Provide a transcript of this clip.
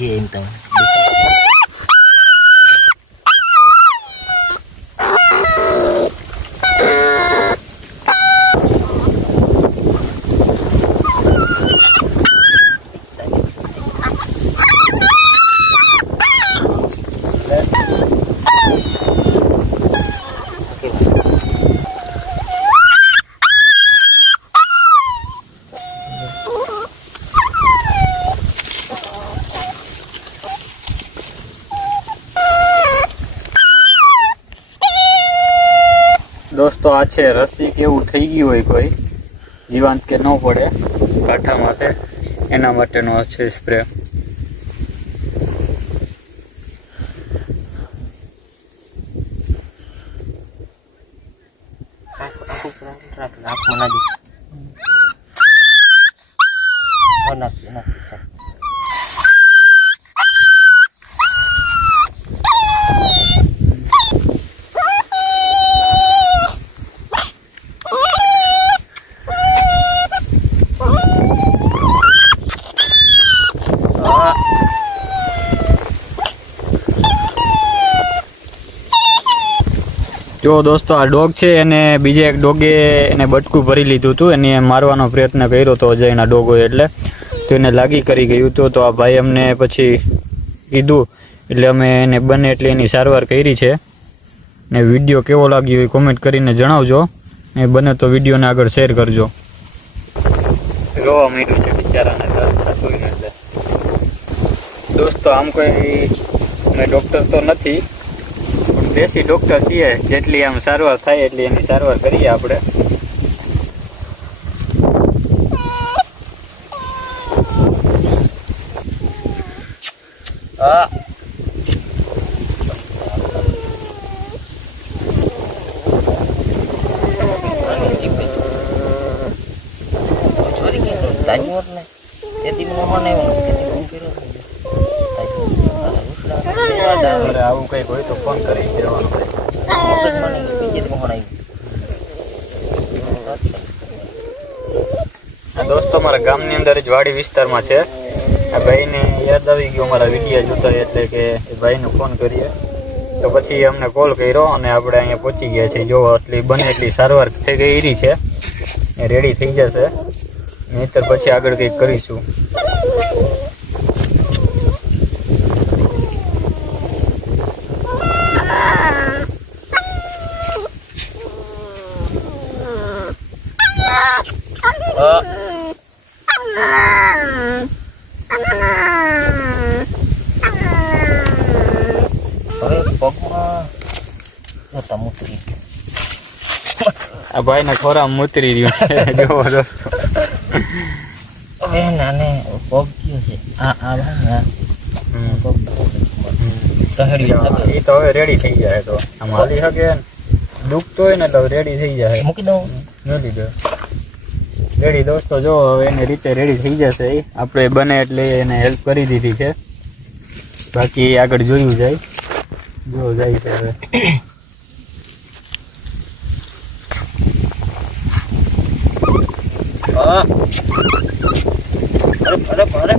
છે એમ તમે दोस्तों आ छे रसी केवुं थई गयुं होय कोई जीवांत के न पड़े काठा माथे एना माटेनो आ छे स्प्रे। जो दोस्तों आ डॉग है एने बीजे एक डॉगे एने बटकू भरी लीधुं हतुं एने मारवानो प्रयत्न कर्यो तो अजयना डॉग होय एटले तो एने लागी करी गयुं हतुं। तो आ भाई अमने पछी कीधुं एटले अमे एने बने एटले एनी सारवार करी छे ने विडियो केवो लाग्यो ए कमेंट करीने जणावजो ने बने तो विडियो ने आगळ शेर करजो। रोवा માંડ્યું છે બિચારાને દર્દ થતું હોય એટલે दोस्तों आम कोई मैं डॉक्टर तो नहीं देशी डॉक्टर छे जेटली आम सारवार थाय एटली एनी सारवार करीए आपणे। આવું કઈક હોય તો ફોન કરી દેવાનો दोस्तों मारा गामनी अंदर ज वाड़ी विस्तारमां छे। आ भाईने याद आवी गयो मारा विडियो जोता एटले के भाईने फोन करीए तो पछी अमने कॉल कर्यो अने आपणे अहींया पहोंची गया छे। जो आटली बने एटली सारवार थई गई छे ए रेडी थई जशे नहीतर पछी आगळ कंईक करीशुं। आ भाई ने खोरा मुतरी रह्यो छे जो दोस्तों હવે નાને પગ કયો છે આ આ તહડી એ તો હવે રેડી થઈ જાય તો આમ હાલી શકે દુખતો હોય ને તો રેડી થઈ જાય મૂકી દઉં નથી દો રેડી दोस्तों जो હવે એની રીતે રેડી થઈ જશે આપણે બને એટલે એને હેલ્પ કરી દીધી છે બાકી આગળ જોયું જાય જો જાય છે હવે અરે અરે